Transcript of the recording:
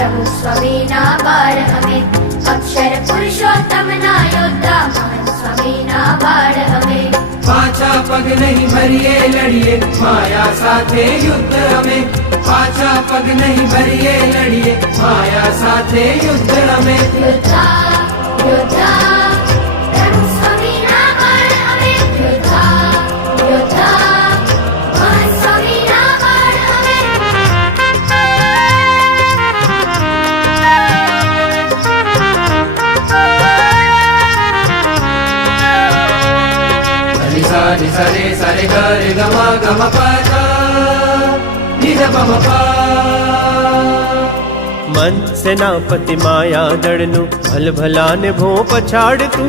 प्रभु स्वामी ना बाळ अमे अक्षर पुरुषोत्तम ना योद्धा महंत स्वामी ना बाळ अमे पाछा पग नहीं भरिए लड़िए माया साथे युद्ध अमे पाछा पग नहीं भरिए लड़िए माया साथे युद्ध अमे योद्धा योद्धा प्रभु स्वामी ना बाळ अमे योद्धा योद्धा महंत स्वामी ना बाळ अमे निसा निसा रे सा रे ग रे ग म प ध नि ध प म प मन सेनापति माया दड़नु भल भला ने भो पछाड़ तू